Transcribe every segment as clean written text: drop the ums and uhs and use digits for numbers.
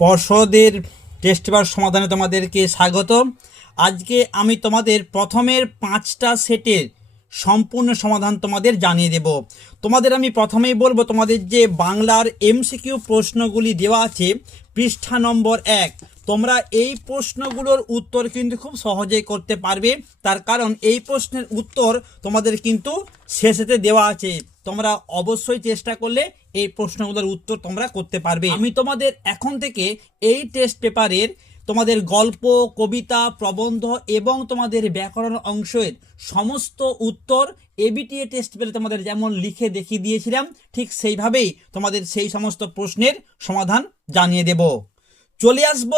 পর্ষদের test paper সমাধানে তোমাদেরকে স্বাগত। আজকে আমি তোমাদের প্রথমের 5টা সেটের সম্পূর্ণ সমাধান তোমাদের জানিয়ে দেব। তোমাদের আমি প্রথমেই বলবো, তোমাদের যে বাংলার এমসিকিউ প্রশ্নগুলি দেওয়া আছে পৃষ্ঠা নম্বর 1, তোমরা এই প্রশ্নগুলোর উত্তর কিন্তু খুব সহজেই করতে পারবে। তার কারণ এই প্রশ্নের উত্তর তোমাদের কিন্তু শেষেতে দেওয়া আছে। তোমরা অবশ্যই চেষ্টা করলে এই প্রশ্নগুলোর উত্তর তোমরা করতে পারবে। আমি তোমাদের এখন থেকে এই টেস্ট পেপারের তোমাদের গল্প, কবিতা, প্রবন্ধ এবং তোমাদের ব্যাকরণ অংশের সমস্ত উত্তর এবিটিএ টেস্ট পেপারে তোমাদের যেমন লিখে দেখিয়ে দিয়েছিলাম, ঠিক সেইভাবেই তোমাদের সেই সমস্ত প্রশ্নের সমাধান জানিয়ে দেব। চলে আসব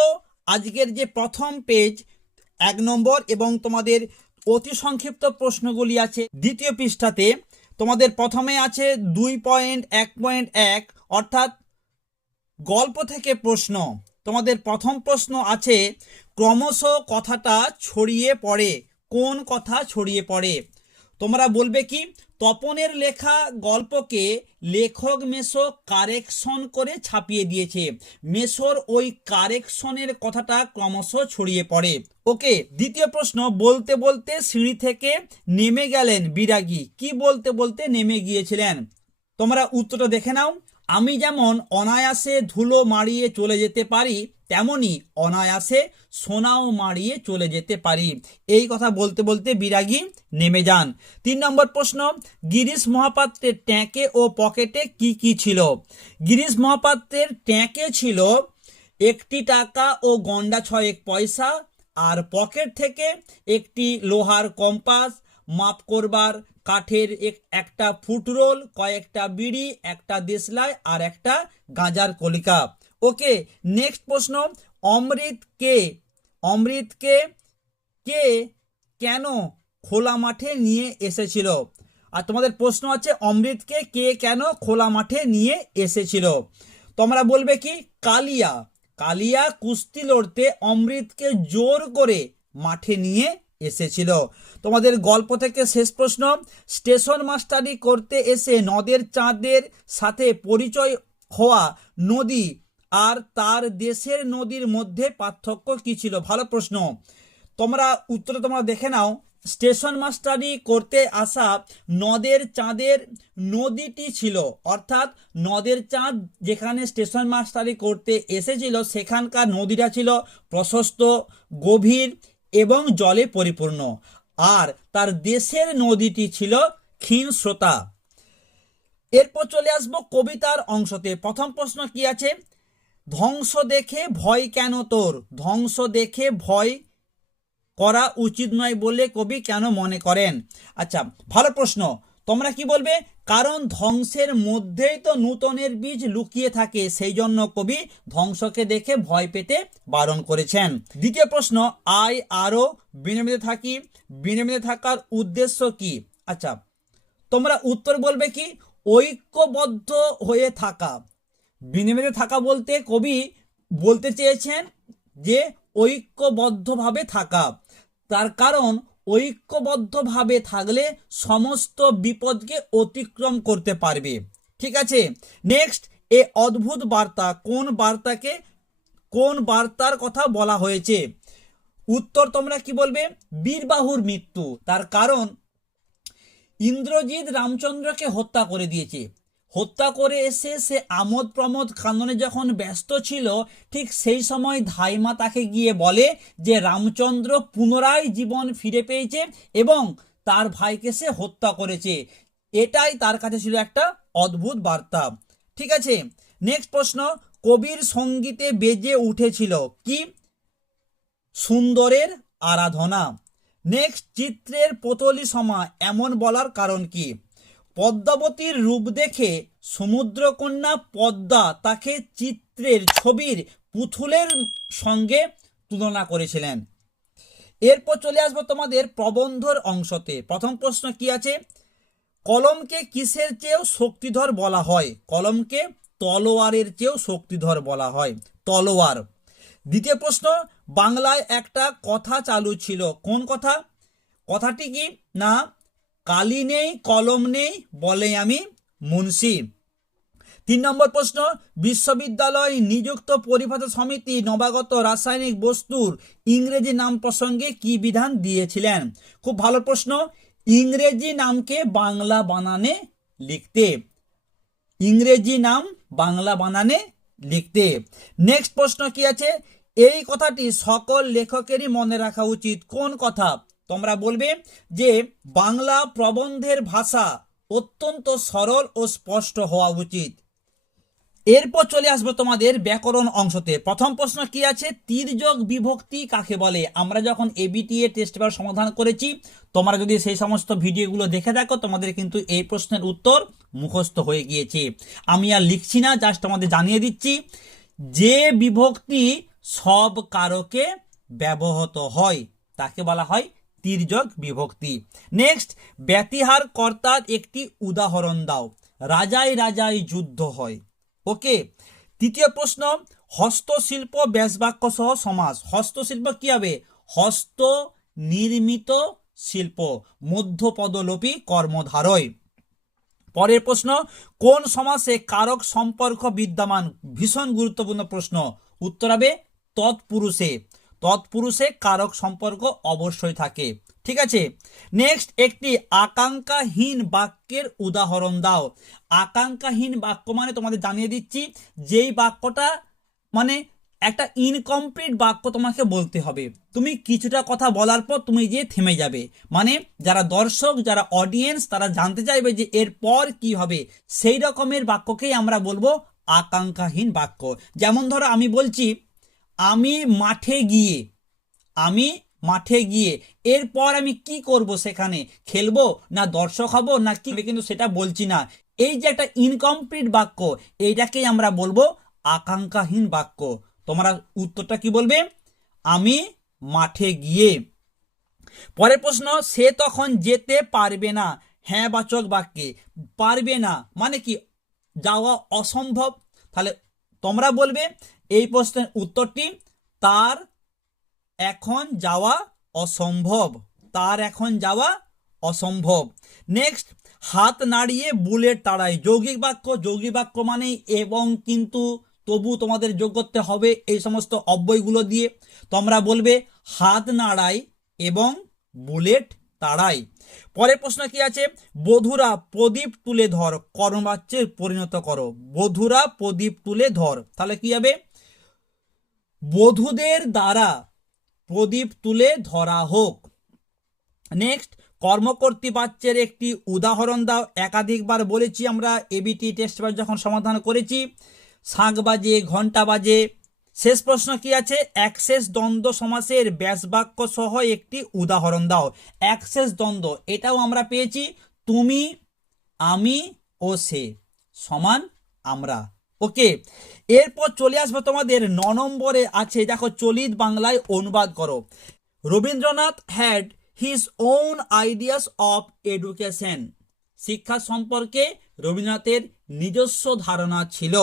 আজকের যে প্রথম পেজ 1 নম্বর এবং তোমাদের অতি সংক্ষিপ্ত প্রশ্নগুলি আছে দ্বিতীয় পৃষ্ঠাতে। তোমাদের প্রথমে আছে 2.1.1 অর্থাৎ গল্প থেকে প্রশ্ন। তোমাদের প্রথম প্রশ্ন আছে, ক্রমশ কথাটা ছড়িয়ে পড়ে। কোন কথা ছড়িয়ে পড়ে? তোমরা বলবে কি, তপনের লেখা গল্পকে লেখক মেসো কারেকশন করে ছাপিয়ে দিয়েছে। মেসোর ওই কারেকশনের কথাটা ক্রমশ ছড়িয়ে পড়ে। ওকে। দ্বিতীয় প্রশ্ন, বলতে বলতে সিঁড়ি থেকে নেমে গেলেন বিরাগী। কি বলতে বলতে নেমে গিয়েছিলেন? তোমরা উত্তরটা দেখে নাও। আমি যেমন অনায়াসে ধুলো মারিয়ে চলে যেতে পারি, তেমনি অনায়াসে সোনাও মারিয়ে চলে যেতে পারি। এই কথা বলতে বলতে বিরাগী নেমে যান। 3 নম্বর প্রশ্ন, গিরিশ মহাপাত্রের ট্যাঁকে ও পকেটে কি কি ছিল? গিরিশ মহাপাত্রের ট্যাঁকে ছিল 1 টাকা ও গন্ডা 6 পয়সা, আর পকেট থেকে একটি লোহার কম্পাস, মাপ করবার কাঠের একটা ফুটরোল, কয়েকটা বিড়ি, একটা দেশলাই আর একটা গাঁজার কলিকা। ওকে। নেক্সট প্রশ্ন, অমৃতকে অমৃতকে কে কেন খোলা মাঠে নিয়ে এসেছিল? আর তোমাদের প্রশ্ন আছে, অমৃতকে কে কেন খোলা মাঠে নিয়ে এসেছিল? তোমরা বলবে কি, কালিয়া কালিয়া কুস্তি লড়তে অমৃতকে জোর করে মাঠে নিয়ে এসেছিল। তোমাদের গল্প থেকে শেষ প্রশ্ন, স্টেশন মাস্টারি করতে এসে নদের চাঁদের সাথে পরিচয় হওয়া নদী আর তার দেশের নদীর মধ্যে পার্থক্য কি ছিল? ভালো প্রশ্ন। তোমরা উত্তরটা তোমরা দেখে নাও। স্টেশন মাস্টারি করতে আসা নদের চাঁদের নদীটি ছিল, অর্থাৎ নদের চাঁদ যেখানে স্টেশন মাস্টারি করতে এসেছিল সেখানকার নদীটা ছিল প্রশস্ত, গভীর এবং জলে পরিপূর্ণ, আর তার দেশের নদীটি ছিল ক্ষীণ স্রোতা। এরপর চলে আসবো কবিতার অংশতে। প্রথম প্রশ্ন কি আছে, ধ্বংস দেখে ভয় কেন তোর? ধ্বংস দেখে ভয় করা উচিত নয় বলে কবি কেন মনে করেন? আচ্ছা, ভালো প্রশ্ন। তোমরা কি বলবে, কারণ ধ্বংসের মধ্যেই তো নূতনের বীজ লুকিয়ে থাকে, সেই জন্য কবি ধ্বংসকে দেখে ভয় পেতে বারণ করেছেন। দ্বিতীয় প্রশ্ন, আয় আরো বিনিময়ে থাকি, বিনিময়ে থাকার উদ্দেশ্য কি? আচ্ছা, তোমরা উত্তর বলবে কি, ঐক্যবদ্ধ হয়ে থাকা। বিনিময়ে থাকা বলতে কবি বলতে চেয়েছেন যে ঐক্যবদ্ধভাবে থাকা। তার কারণ ঐক্যবদ্ধভাবে থাকলে সমস্ত বিপদকে অতিক্রম করতে পারবে। ঠিক আছে। নেক্সট, এ অদ্ভুত বার্তা, কোন বার্তার কথা বলা হয়েছে? উত্তর তোমরা কি বলবে, বীরবাহুর মৃত্যু। তার কারণ ইন্দ্রজিৎ রামচন্দ্রকে হত্যা করে দিয়েছে। হত্যা করে এসে সে আমোদ প্রমোদ কাননে যখন ব্যস্ত ছিল, ঠিক সেই সময় ধাইমা তাকে গিয়ে বলে যে রামচন্দ্র পুনরায় জীবন ফিরে পেয়েছে এবং তার ভাইকে সে হত্যা করেছে। এটাই তার কাছে ছিল একটা অদ্ভুত বার্তা। ঠিক আছে। নেক্সট প্রশ্ন, কবির সঙ্গীতে বেজে উঠেছিল কি? সুন্দরের আরাধনা। নেক্সট, চিত্রের পুতলি সমা এমন বলার কারণ কি? পদ্মাবতীর রূপ দেখে সমুদ্রকন্যা পদ্মা তাকে চিত্রের ছবির পুতুলের সঙ্গে তুলনা করেছিলেন। এরপর চলে আসবো তোমাদের প্রবন্ধর অংশতে। প্রথম প্রশ্ন কি আছে, কলমকে কিসের চেয়েও শক্তিধর বলা হয়? কলমকে তলোয়ারের চেয়েও শক্তিধর বলা হয়, তলোয়ার। দ্বিতীয় প্রশ্ন, বাংলায় একটা কথা চালু ছিল, কোন কথা? কথাটি কি? না, কালি নেই কলম নেই বলে আমি মুন্সি। 3 নম্বর প্রশ্ন, বিশ্ববিদ্যালয় নিযুক্ত পরিভাষা সমিতি নবাগত রাসায়নিক বস্তুর ইংরেজি নাম প্রসঙ্গে কি বিধান দিয়েছিলেন? খুব ভালো প্রশ্ন। ইংরেজি নামকে বাংলা বানানে লিখতে, ইংরেজি নাম বাংলা বানানে লিখতে। নেক্সট প্রশ্ন কি আছে? এই কথাটি সকল লেখকেরই মনে রাখা উচিত। কোন কথা? তোমরা বলবে যে বাংলা প্রবন্ধের ভাষা অত্যন্ত সরল ও স্পষ্ট হওয়া উচিত। এরপর চলে আসবো তোমাদের ব্যাকরণ অংশতে। প্রথম প্রশ্ন কি আছে? তির্যক বিভক্তি কাকে বলে? আমরা যখন এবিটিএ টেস্ট পেপার সমাধান করেছি, তোমরা যদি সেই সমস্ত ভিডিওগুলো দেখে থাকো, তোমাদের কিন্তু এই প্রশ্নের উত্তর মুখস্থ হয়ে গিয়েছে। আমি আর লিখছি না, জাস্ট তোমাদের জানিয়ে দিচ্ছি। যে বিভক্তি সব কারকে ব্যবহৃত হয় তাকে বলা হয় তির্যক বিভক্তি। নেক্সট, ব্যতিহার কর্তার একটি উদাহরণ দাও। রাজায় রাজায় যুদ্ধ হয়। ওকে। তৃতীয় প্রশ্ন, হস্তশিল্প ব্যাসবাক্য সহ সমাস। হস্তশিল্প কি হবে? হস্ত নির্মিত শিল্প, মধ্যপদলোপী কর্মধারয়। পরের প্রশ্ন, কোন সমাসে কারক সম্পর্ক বিদ্যমান? ভীষণ গুরুত্বপূর্ণ প্রশ্ন। উত্তর হবে তৎপুরুষে। তৎপুরুষে কারক সম্পর্ক অবশ্যই থাকে। ঠিক আছে। নেক্সট, একটি আকাঙ্ক্ষাহীন বাক্যের উদাহরণ দাও। আকাঙ্ক্ষাহীন বাক্য মানে তোমাদের জানিয়ে দিচ্ছি, যেই বাক্যটা মানে একটা ইনকমপ্লিট বাক্য তোমাকে বলতে হবে। তুমি কিছুটা কথা বলার পর তুমি যে থেমে যাবে, মানে যারা দর্শক, যারা অডিয়েন্স, তারা জানতে চাইবে যে এরপর কি হবে, সেই রকমের বাক্যকেই আমরা বলবো আকাঙ্ক্ষাহীন বাক্য। যেমন ধরো আমি বলছি আমি মাঠে গিয়ে, আমি মাঠে গিয়ে, এরপর আমি কি করব? সেখানে খেলবো না দর্শক হব না কি, কিন্তু সেটা বলছি না। এই যে একটা ইনকমপ্লিট বাক্য, এইটাকেই আমরা বলবো আকাঙ্ক্ষাহীন বাক্য। তোমরা উত্তরটা কি বলবে? আমি মাঠে গিয়ে। পরের প্রশ্ন, সে তখন যেতে পারবে না। হ্যাঁ বাচক বাক্যে। পারবে না মানে কি? যাওয়া অসম্ভব। তাহলে তোমরা বলবে এই প্রশ্নের উত্তরটি তার এখন যাওয়া অসম্ভব। তার এখন যাওয়া অসম্ভব। নেক্সট, হাত নাড়িয়ে বুলেট তাড়াই। যৌগিক বাক্য। যৌগিক বাক্য মানে এবং, কিন্তু, তবু তোমাদের যোগ করতে হবে এই সমস্ত অব্যয়গুলো দিয়ে। তোমরা বলবে হাত নাড়াই এবং বুলেট তাড়াই। পরের প্রশ্ন কি আছে? বধুরা প্রদীপ তুলে ধর কর্মবাচ্যে পরিণত করো। বধুরা প্রদীপ তুলে ধর, তাহলে কি হবে? বধূদের দ্বারা প্রদীপ তুলে ধরা হোক। নেক্সট, কর্মকর্তৃবাচ্যের একটি উদাহরণ দাও। একাধিকবার বলেছি আমরা এবিটি টেস্ট পেপার যখন সমাধান করেছি, শাঁখ বাজে, ঘন্টা বাজে। শেষ প্রশ্ন কি আছে? একশেষ দ্বন্দ্ব সমাসের ব্যাসবাক্য সহ একটি উদাহরণ দাও। একশেষ দ্বন্দ্ব এটাও আমরা পেয়েছি, তুমি, আমি ও সে সমান আমরা। ওকে। এরপর চলে আসবো তোমাদের 9 নম্বরে আছে, দেখো চলিত বাংলায় অনুবাদ করো। Rabindranath had his own ideas of education. শিক্ষা সম্পর্কে রবীন্দ্রনাথের নিজস্ব ধারণা ছিল।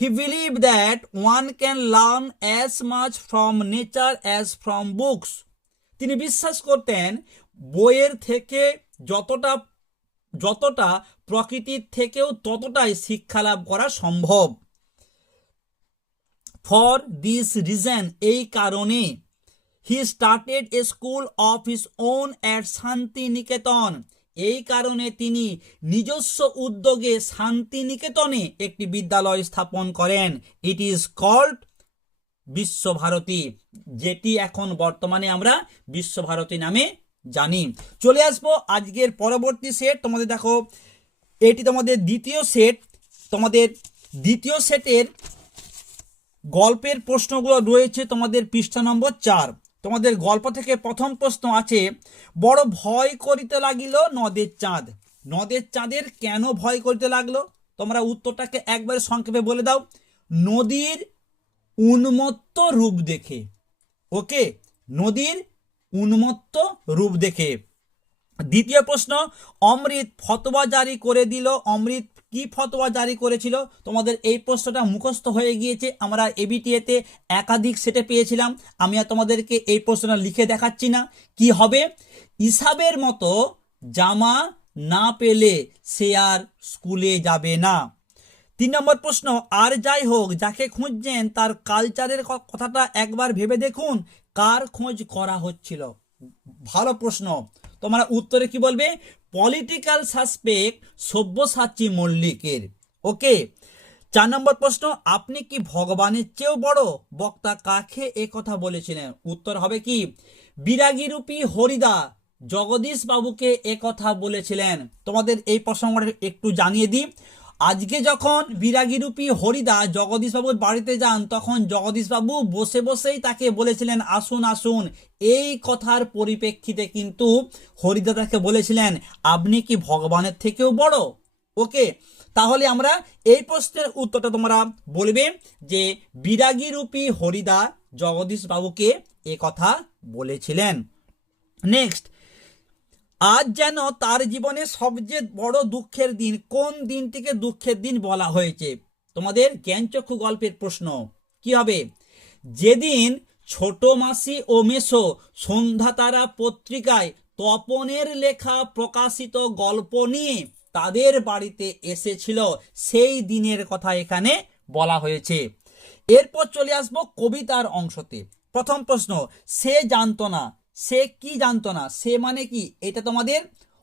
He believed that one can learn as much from nature as from books. তিনি বিশ্বাস করতেন বইয়ের থেকে যতটা প্রকৃতির থেকেও ততটাই শিক্ষা লাভ করা সম্ভব। ফর দিস রিজন, এই কারণে, he started a school of his own at Shantiniketan. এই কারণে তিনি নিজস্ব উদ্যোগে শান্তিনিকেতনে একটি বিদ্যালয় স্থাপন করেন। ইট ইজ কল্ড বিশ্বভারতী, যেটি এখন বর্তমানে আমরা বিশ্বভারতী নামে জানি। চলে আসবো আজকের পরবর্তী সেট। তোমাদের দেখো এটি তোমাদের দ্বিতীয় সেট। তোমাদের দ্বিতীয় সেটের গল্পের প্রশ্নগুলো রয়েছে তোমাদের পৃষ্ঠা নম্বর 4। তোমাদের গল্প থেকে প্রথম প্রশ্ন আছে, বড় ভয় করিতে লাগিল নদের চাঁদ। নদের চাঁদের কেন ভয় করিতে লাগলো? তোমরা উত্তরটাকে একবারে সংক্ষেপে বলে দাও। নদীর উন্মত্ত রূপ দেখে। ওকে, নদীর উন্মত্ত রূপ দেখে। দ্বিতীয় প্রশ্ন, অমৃত ফতোয়া জারি করে দিল। অমৃত কি ফতোয়া জারি করেছিল? তোমাদের এই প্রশ্নটা মুখস্থ হয়ে গিয়েছে, আমরা এবিটিএতে একাধিক সেটে পেয়েছিলাম। আমি আর তোমাদেরকে এই প্রশ্নটা লিখে দেখাচ্ছি না। কি হবে? ইসাবের মতো জামা না পেলে সে আর স্কুলে যাবে না। 3 নম্বর প্রশ্ন, আর যাই হোক যাকে খুঁজছেন তার কালচারের কথাটা একবার ভেবে দেখুন, কার খোঁজ করা হচ্ছিল। ভালো প্রশ্ন। তোমরা উত্তরে কি বলবে? পলিটিক্যাল সাসপেক্ট সব্যসাচী মল্লিকের। ওকে। 4 নম্বর প্রশ্ন, আপনি কি ভগবানের চেয়েও বড়? বক্তা কাকে এ কথা বলেছিলেন? উত্তর হবে কি? বিরাগীরূপী হরিদা জগদীশ বাবুকে এ কথা বলেছিলেন। তোমাদের এই প্রসঙ্গটা একটু জানিয়ে দিই। আজকে যখন বিরাগীরূপী হরিদা জগদীশ বাবুর বাড়িতে যান, তখন জগদীশ বাবু বসে বসেই তাকে বলেছিলেন আসুন আসুন। এই কথার পরিপ্রেক্ষিতে কিন্তু হরিদা তাকে বলেছিলেন আপনি কি ভগবানের থেকেও বড়? ওকে। তাহলে আমরা এই প্রশ্নের উত্তরটা তোমরা বলবে যে বিরাগীরূপী হরিদা জগদীশ বাবুকে এ কথা বলেছিলেন। নেক্সট, আজ যেন তার জীবনে সবচেয়ে বড় দুঃখের দিন। কোন দিনটিকে দুঃখের দিন বলা হয়েছে? তোমাদের জ্ঞানচক্ষু গল্পের প্রশ্ন। কি হবে? যেদিন ছোট মাসি ও মেসো সন্ধ্যাতারা পত্রিকায় তপনের লেখা প্রকাশিত গল্প নিয়ে তাদের বাড়িতে এসেছিল, সেই দিনের কথা এখানে বলা হয়েছে। এরপর চলে আসবো কবিতার অংশতে। প্রথম প্রশ্ন, সে জানতো না। সে কি জানতো না? সে মানে কি? এটা তোমাদের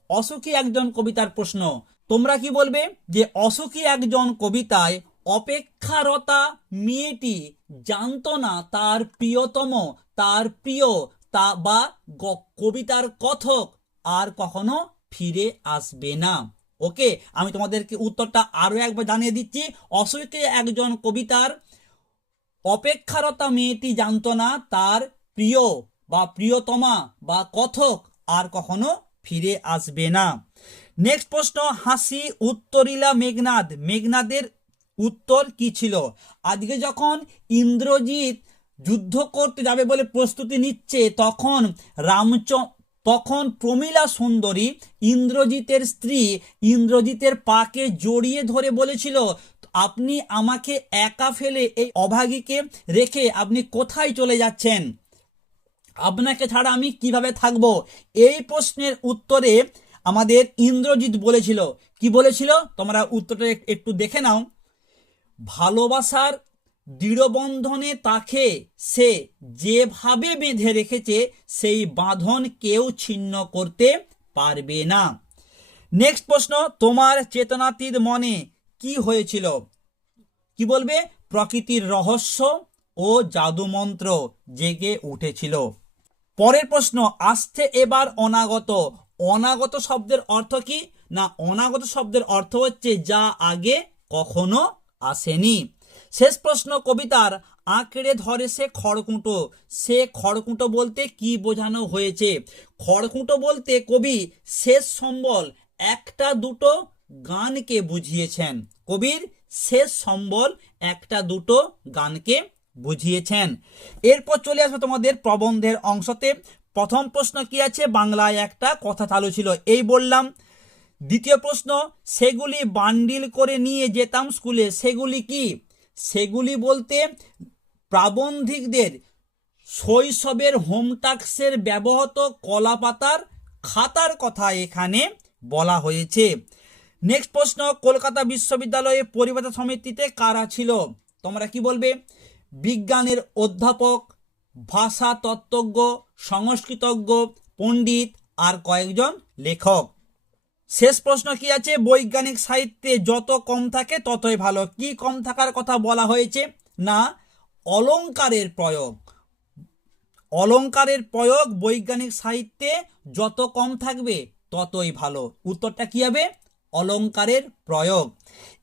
অসুখী একজন কবিতার প্রশ্ন। তোমরা কি বলবে? যে অসুখী একজন কবিতায় অপেক্ষারতা মেয়েটি জানতো না তার প্রিয়তম, তার প্রিয় তা বা কবিতার কথক আর কখনো ফিরে আসবে না। ওকে, আমি তোমাদেরকে উত্তরটা আরো একবার জানিয়ে দিচ্ছি। অসুখী একজন কবিতার অপেক্ষারতা মেয়েটি জানতো না তার প্রিয় বা প্রিয়তমা বা কথক আর কখনো ফিরে আসবে না। নেক্সট প্রশ্ন, হাসি উত্তরিলা মেঘনাদ। মেঘনাদের উত্তর কি ছিল? আজকে যখন ইন্দ্রজিৎ যুদ্ধ করতে যাবে বলে প্রস্তুতি নিচ্ছে, তখন প্রমীলা সুন্দরী ইন্দ্রজিতের স্ত্রী ইন্দ্রজিতের পাকে জড়িয়ে ধরে বলেছিল আপনি আমাকে একা ফেলে এই অভাগীকে রেখে আপনি কোথায় চলে যাচ্ছেন? আপনাকে ছাড়া আমি কিভাবে থাকব? এই প্রশ্নের উত্তরে আমাদের ইন্দ্রজিৎ বলেছিল, কি বলেছিল? তোমরা উত্তরটা একটু দেখে নাও। ভালোবাসার দৃঢ় বন্ধনে তাকে সে যেভাবে বেঁধে রেখেছে সেই বাঁধন কেউ ছিন্ন করতে পারবে না। নেক্সট প্রশ্ন, তোমার চেতনাতীত মনে কি হয়েছিল? কি বলবে? প্রকৃতির রহস্য ও জাদুমন্ত্র জেগে উঠেছিল। পরের প্রশ্ন, আসছে এবার অনাগত। অনাগত শব্দের অর্থ কি? না, অনাগত শব্দের অর্থ হচ্ছে যা আগে কখনো আসেনি। শেষ প্রশ্ন, কবিতার আঁকড়ে ধরে সে খড়কুটো। সে খড়কুটো বলতে কি বোঝানো হয়েছে? খড়কুটো বলতে কবি শেষ সম্বল একটা দুটো গানকে বুঝিয়েছেন। কবির শেষ সম্বল একটা দুটো গানকে বুঝিয়েছেন। এরপর চলে আসবে তোমাদের প্রবন্ধের অংশতে। প্রথম প্রশ্ন কি আছে? বাংলায় একটা কথা চালু ছিল, এই বললাম। দ্বিতীয় প্রশ্ন, সেগুলি বান্ডিল করে নিয়ে যেতাম স্কুলে। সেগুলি কি? সেগুলি বলতে প্রাবন্ধিকদের শৈশবের হোমটাস্কের ব্যবহৃত কলাপাতার খাতার কথা এখানে বলা হয়েছে। নেক্সট প্রশ্ন, কলকাতা বিশ্ববিদ্যালয়ে পরিবেশন সমিতিতে কারা ছিল? তোমরা কি বলবে? বিজ্ঞানের অধ্যাপক, ভাষা তত্ত্বজ্ঞ, সংস্কৃতজ্ঞ, পণ্ডিত আর কয়েকজন লেখক। শেষ প্রশ্ন কি আছে? বৈজ্ঞানিক সাহিত্যে যত কম থাকে ততই ভালো। কি কম থাকার কথা বলা হয়েছে? না, অলংকারের প্রয়োগ। অলংকারের প্রয়োগ বৈজ্ঞানিক সাহিত্যে যত কম থাকবে ততই ভালো। উত্তরটা কি হবে? অলংকারের প্রয়োগ।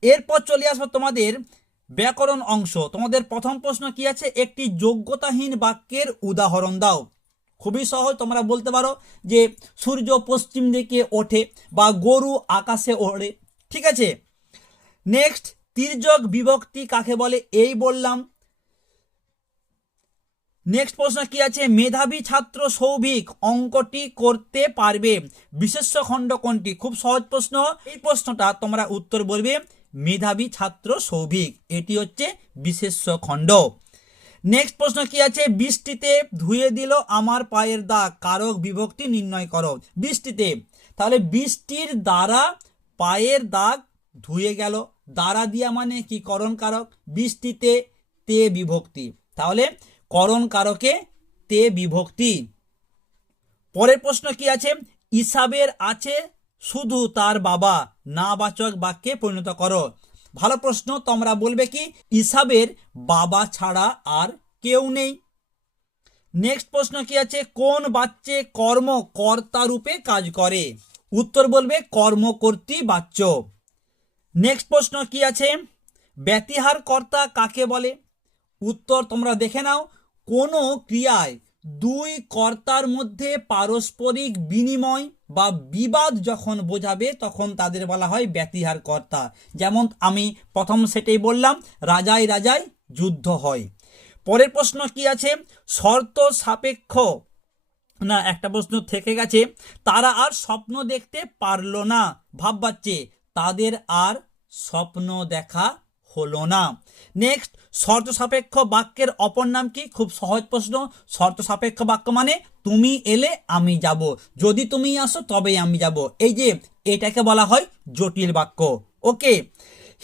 এরপর চলে আসবে তোমাদের ব্যাকরণ অংশ। তোমাদের প্রথম প্রশ্ন কি আছে? একটি যোগ্যতাহীন বাক্যের উদাহরণ দাও। খুবই সহজ, তোমরা বলতে পারো যে সূর্য পশ্চিম দিকে ওঠে বা গরু আকাশে ওড়ে। ঠিক আছে। নেক্সট, তির্যক বিভক্তি কাকে বলে? এই বললাম। নেক্সট প্রশ্ন কি আছে? মেধাবী ছাত্র সৌভিক অঙ্কটি করতে পারবে। বিশেষ্য খণ্ড কোনটি? খুব সহজ প্রশ্ন। এই প্রশ্নটা তোমরা উত্তর বলবে মেধাবী ছাত্র সৌভিক, এটি হচ্ছে বিশেষ্য খণ্ড। নেক্সট প্রশ্ন কি আছে? বৃষ্টিতে ধুয়ে দিল আমার পায়ের দাগ, কারক বিভক্তি নির্ণয় করো। বৃষ্টিতে, তাহলে বৃষ্টির দ্বারা পায়ের দাগ ধুয়ে গেল। দ্বারা দিয়া মানে কি করণ কারক, বৃষ্টিতে তে বিভক্তি, তাহলে করণ কারকে তে বিভক্তি। পরের প্রশ্ন কি আছে, ইসাবের আছে শুধু তার বাবা, না বাচক বাক্যে পরিণত করো। ভালো প্রশ্ন, তোমরা বলবে কি ইসাবের বাবা ছাড়া আর কেউ নেই। নেক্সট প্রশ্ন কি আছে, কোন বাচ্চে কর্ম কর্তা রূপে কাজ করে, উত্তর বলবে কর্মকর্তী বাচ্য। নেক্সট প্রশ্ন কি আছে, ব্যতিহার কর্তা কাকে বলে, উত্তর তোমরা দেখে নাও, কোনো ক্রিয়ায় দুই কর্তার মধ্যে পারস্পরিক বিনিময় বা বিবাদ যখন বোঝাবে তখন তাদের বলা হয় ব্যতিহার কর্তা। যেমন আমি প্রথম সেটেই বললাম, রাজায় রাজায় যুদ্ধ হয়। পরের প্রশ্ন কি আছে, শর্ত সাপেক্ষ, না একটা প্রশ্ন থেকে গেছে, তারা আর স্বপ্ন দেখতে পারলো না, ভাব বাচ্চে তাদের আর স্বপ্ন দেখা হলো না। নেক্সট, শর্ত সাপেক্ষ বাক্যের অপর নাম কি, খুব সহজ প্রশ্ন। শর্ত সাপেক্ষ বাক্য মানে তুমি এলে আমি যাব, যদি তুমি আসো তবেই আমি যাব, এই যে এটাকে বলা হয় জটিল বাক্য। ওকে,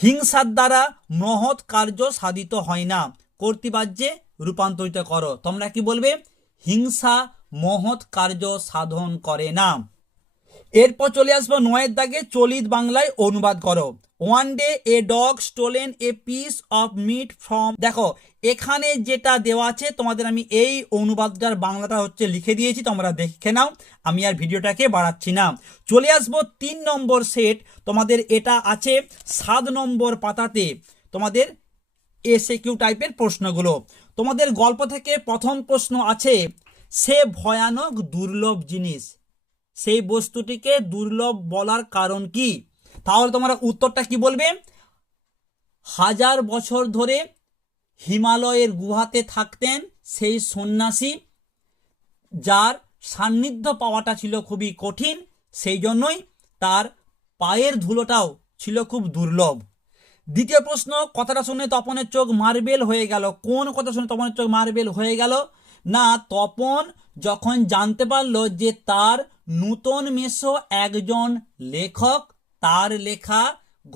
হিংসার দ্বারা মহৎ কার্য সাধিত হয় না, কর্তৃবাচ্যে রূপান্তরিত করো। তোমরা কি বলবে, হিংসা মহৎ কার্য সাধন করে না। এরপর চলে আসবো 9 দাগে, চলিত বাংলায় অনুবাদ করো। One day a dog stolen a piece of meat from, দেখো এখানে যেটা দেওয়া আছে তোমাদের আমি এই অনুবাদটার বাংলাটা হচ্ছে লিখে দিয়েছি, তোমরা দেখে নাও, আমি আর ভিডিওটাকে বাড়াচ্ছি না। চলে আসবো 3 নম্বর সেট, তোমাদের এটা আছে 7 নম্বর পাতাতে, তোমাদের এসএকিউ টাইপের প্রশ্নগুলো। তোমাদের গল্প থেকে প্রথম প্রশ্ন আছে, সে ভয়ানক দুর্লভ জিনিস, সেই বস্তুটিকে দুর্লভ বলার কারণ কি, তাহলে তোমরা উত্তরটা কি বলবে, 1000 বছর ধরে হিমালয়ের গুহাতে থাকতেন সেই সন্ন্যাসী, যার সান্নিধ্য পাওয়াটা ছিল খুবই কঠিন, সেই জন্যই তার পায়ের ধুলোটাও ছিল খুব দুর্লভ। দ্বিতীয় প্রশ্ন, কথাটা শুনে তপনের চোখ মার্বেল হয়ে গেল, কোন কথা শুনে তপনের চোখ মার্বেল হয়ে গেল, না তপন যখন জানতে পারলো যে তার নূতন মেসো একজন লেখক, তার লেখা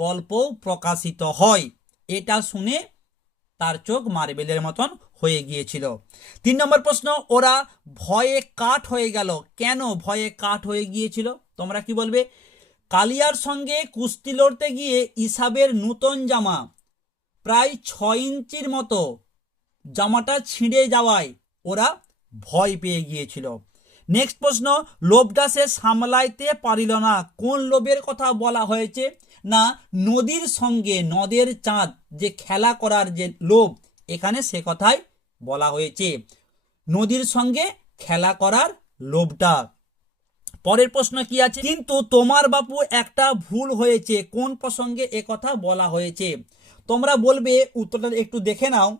গল্প প্রকাশিত হয়, এটা শুনে তার চোখ মার্বেলের মতন হয়ে গিয়েছিল। 3 নম্বর প্রশ্ন, ওরা ভয়ে কাঠ হয়ে গেল, কেন ভয়ে কাঠ হয়ে গিয়েছিল, তোমরা কি বলবে, কালিয়ার সঙ্গে কুস্তি লড়তে গিয়ে ইসাবের নূতন জামা প্রায় 6 ইঞ্চির মতো, জামাটা ছিঁড়ে যাওয়ায় ওরা ভয় পেয়ে গিয়েছিল। নেক্সট প্রশ্ন, লোভটা সে সামলাইতে পারিল না, কোন লোভের কথা বলা হয়েছে, না নদীর সঙ্গে নদের চাঁদ যে খেলা করার যে লোভ, এখানে সে কথাই বলা হয়েছে, নদীর সঙ্গে খেলা করার লোভটা। পরের প্রশ্ন কি আছে, কিন্তু তোমার বাপু একটা ভুল হয়েছে, কোন প্রসঙ্গে এ কথা বলা হয়েছে, তোমরা বলবে উত্তরটা একটু দেখে নাও।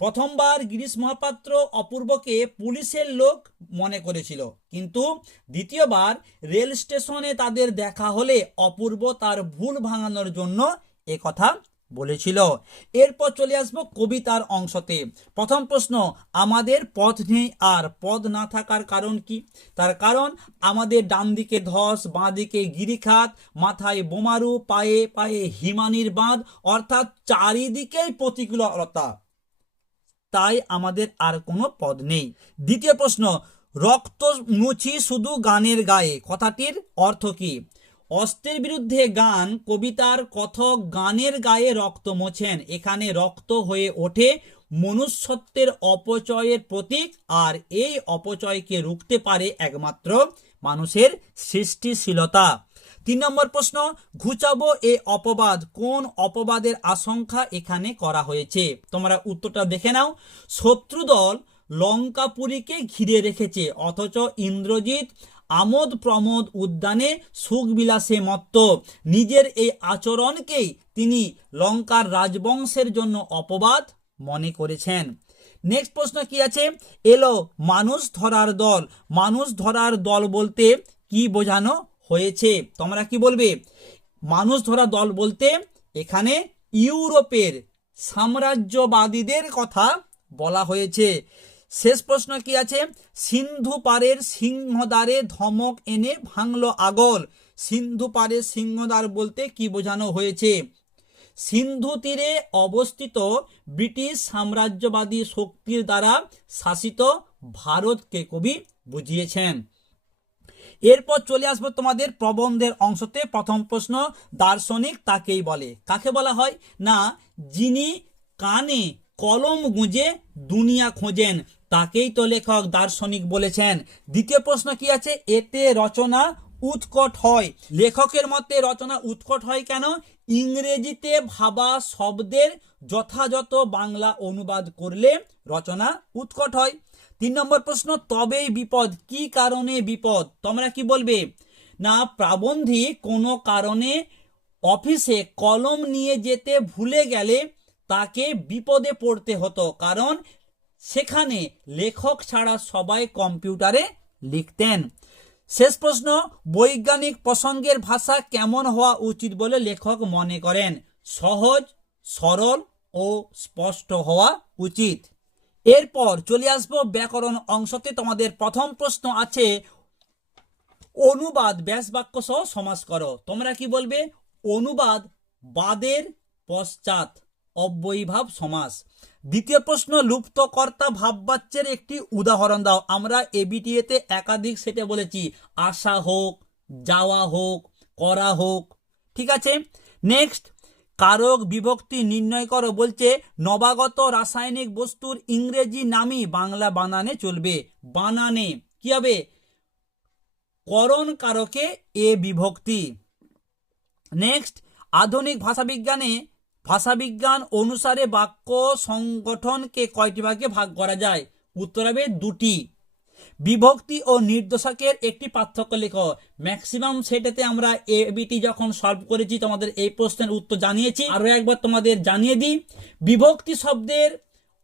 প্রথমবার গিরিশ মহাপাত্র অপূর্বকে পুলিশের লোক মনে করেছিল, কিন্তু দ্বিতীয়বার রেল স্টেশনে তাদের দেখা হলে অপূর্ব তার ভুল ভাঙানোর জন্য এ কথা বলেছিল। এরপর চলে আসবো কবিতার অংশতে। প্রথম প্রশ্ন, আমাদের পথ নেই, আর পথ না থাকার কারণ কি, তার কারণ আমাদের ডান দিকে ধস, বাঁ দিকে গিরিখাত, মাথায় বোমারু, পায়ে পায়ে হিমানির বাঁধ, অর্থাৎ চারিদিকেই প্রতিকূলতা, তাই আমাদের আর কোনো পদ নেই। দ্বিতীয় প্রশ্ন, রক্ত মুছি শুধু গানের গায়ে, কথাটির অর্থ কি, অস্ত্রের বিরুদ্ধে গান, কবিতার কথক গানের গায়ে রক্ত মোছেন, এখানে রক্ত হয়ে ওঠে মনুষ্যত্বের অপচয়ের প্রতীক, আর এই অপচয়কে রুখতে পারে একমাত্র মানুষের সৃষ্টিশীলতা। 3 নম্বর প্রশ্ন, ঘুচাবো এ অপবাদ, কোন অপবাদের আশঙ্কা এখানে করা হয়েছে, তোমরা উত্তরটা দেখে নাও। শত্রুদল লঙ্কাপুরীকে ঘিরে রেখেছে, অথচ ইন্দ্রজিৎ আমোদ প্রমোদ উদ্যানে সুখ বিলাসে মত্ত, নিজের এই আচরণকেই তিনি লঙ্কার রাজবংশের জন্য অপবাদ মনে করেছেন। নেক্সট প্রশ্ন কি আছে, এলো মানুষ ধরার দল, মানুষ ধরার দল বলতে কি বোঝানো হয়েছে, তোমরা কি বলবে, মানুষ ধরা দল বলতে এখানে ইউরোপের সাম্রাজ্যবাদীদের কথা বলা হয়েছে। শেষ প্রশ্ন কি আছে, সিন্ধু পারের সিংহদ্বারে ধমক এনে ভাঙলো আগল, সিন্ধু পারের সিংহদ্বার বলতে কি বোঝানো হয়েছে, সিন্ধু তীরে অবস্থিত ব্রিটিশ সাম্রাজ্যবাদী শক্তির দ্বারা শাসিত ভারতকে কবি বুঝিয়েছেন। এরপর চলে আসবো তোমাদের প্রবন্ধের অংশতে। প্রথম প্রশ্ন, দার্শনিক তাকেই বলে। কাকে বলা হয়? না, যিনি কানে কলম গুঁজে দুনিয়া খোঁজেন তাকেই তো লেখক দার্শনিক বলেছেন। দ্বিতীয় প্রশ্ন কি আছে? এতে রচনা উৎকট হয়। লেখকের মতে রচনা উৎকট হয় কেন? ইংরেজিতে ভাবা শব্দের যথাযথ বাংলা অনুবাদ করলে রচনা উৎকট হয়। 3 নম্বর প্রশ্ন, তবেই বিপদ। কি কারণে বিপদ? তোমরা কি বলবে? না, প্রাবন্ধী কোনো কারণে অফিসে কলম নিয়ে যেতে ভুলে গেলে তাকে বিপদে পড়তে হতো, কারণ সেখানে লেখক ছাড়া সবাই কম্পিউটারে লিখতেন। শেষ প্রশ্ন, বৈজ্ঞানিক প্রসঙ্গের ভাষা কেমন হওয়া উচিত বলে লেখক মনে করেন? সহজ, সরল ও স্পষ্ট হওয়া উচিত। এরপর চলে আসবো ব্যাকরণ অংশতে। তোমাদের প্রথম প্রশ্ন আছে, অনুবাদ ব্যাস বাক্য সহ সমাস করো। তোমরা কি বলবে? অনুবাদ বাদের পশ্চাৎ অব্যয়ীভাব সমাস। দ্বিতীয় প্রশ্ন, লুপ্তকর্তা ভাববাচ্যের একটি উদাহরণ দাও। আমরা এবিটিএতে একাধিক সেটে বলেছি, আসা হোক, যাওয়া হোক, করা হোক। ঠিক আছে। নেক্সট, কারক বিভক্তি নির্ণয় করো। বলছে নবাগত রাসায়নিক বস্তুর ইংরেজি নামই বাংলা বানানে চলবে। বানানে কি হবে? করণ কারকে এ বিভক্তি। নেক্সট, আধুনিক ভাষাবিজ্ঞান অনুসারে বাক্য সংগঠনকে কয়টি ভাগে ভাগ করা যায়? উত্তর হবে 2টি। বিভক্তি ও নির্দেশকের একটি পার্থক্য লেখো। ম্যাক্সিমাম সেটেতে আমরা এবিটি যখন সলভ করেছি তোমাদের এই প্রশ্নের উত্তর জানিয়েছি। আরো একবার তোমাদের জানিয়ে দিই, বিভক্তি শব্দের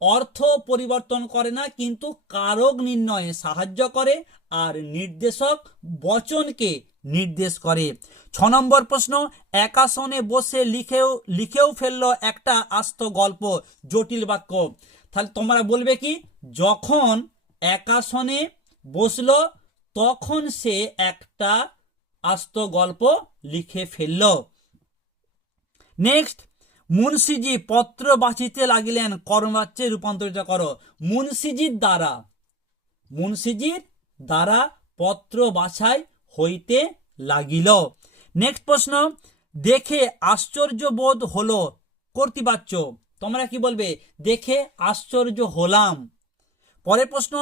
অর্থ পরিবর্তন করে না, কিন্তু কারক নির্ণয়ে সাহায্য করে, আর নির্দেশক বচনকে নির্দেশ করে। 6 নম্বর প্রশ্ন, একাসনে বসে লিখেও ফেললো একটা আস্ত গল্প, জটিল বাক্য। তাহলে তোমরা বলবে কি? যখন একাসনে বসলো তখন সে একটা আস্ত গল্প লিখে ফেলল। নেক্সট, মুন্সিজি পত্র বাঁচিতে লাগিলেন, কর্মবাচ্যে রূপান্তরিত করো। মুন্সিজির দ্বারা পত্র বাছাই হইতে লাগিল। নেক্সট প্রশ্ন, দেখে আশ্চর্য বোধ হলো, কর্তৃবাচ্য। তোমরা কি বলবে? দেখে আশ্চর্য হলাম। পরের প্রশ্ন,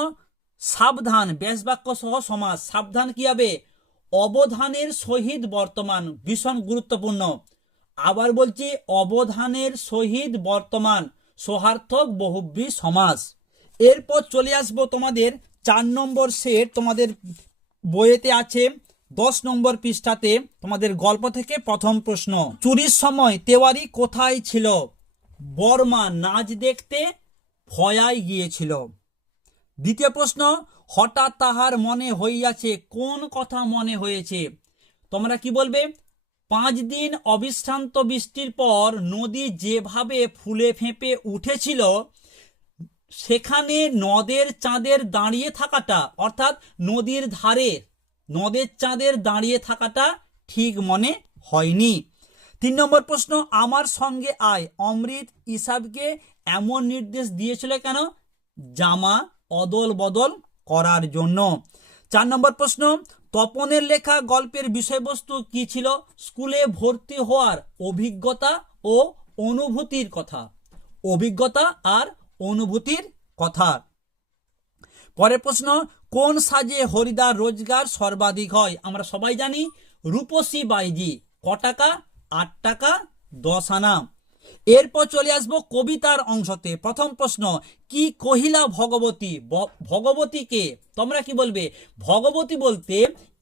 সাবধান ব্যাস বাক্য সহ সমাস। সাবধান কি হবে? অবধানের সহিত বর্তমান, ভীষণ গুরুত্বপূর্ণ। আবার বলছি, অবধানের সহিত বর্তমান, সহার্থক বহুব্রী সমাস। এরপর চলে আসবো তোমাদের 4 নম্বর সেট। তোমাদের বইয়েতে আছে 10 নম্বর পৃষ্ঠাতে, তোমাদের গল্প থেকে প্রথম প্রশ্ন। চুরির সময় তেওয়ারি কোথায় ছিল? বর্মা নাচ দেখতে ভয়ায় গিয়েছিল। দ্বিতীয় প্রশ্ন, হঠাৎ তাহার মনে হইয়াছে, কোন কথা মনে হয়েছে? তোমরা কি বলবে? 5 দিন অবিশ্রান্ত বৃষ্টির পর নদী যেভাবে ফুলে ফেঁপে উঠেছিল, সেখানে নদের চাঁদের দাঁড়িয়ে থাকাটা, অর্থাৎ নদীর ধারে নদের চাঁদের দাঁড়িয়ে থাকাটা ঠিক মনে হয়নি। 3 নম্বর প্রশ্ন, আমার সঙ্গে আয়, অমৃত ইসাবকে এমন নির্দেশ দিয়েছিল কেন? জামা অদল বদল করার জন্য। 4 নম্বর প্রশ্ন, তপনের লেখা গল্পের বিষয়বস্তু কি ছিল? স্কুলে ভর্তি হওয়ার অভিজ্ঞতা ও অনুভূতির কথা। অভিজ্ঞতা আর অনুভূতির কথা। পরের প্রশ্ন, কোন সাজে হরিদার রোজগার সর্বাধিক হয়? আমরা সবাই জানি রূপসী বাইজি। ক টাকা? 8 টাকা 10 আনা। এরপর চলে আসবো কবিতার অংশতে। প্রথম প্রশ্ন, কি কহিলা ভগবতী? ভগবতীকে তোমরা কি বলবে? ভগবতী বলতে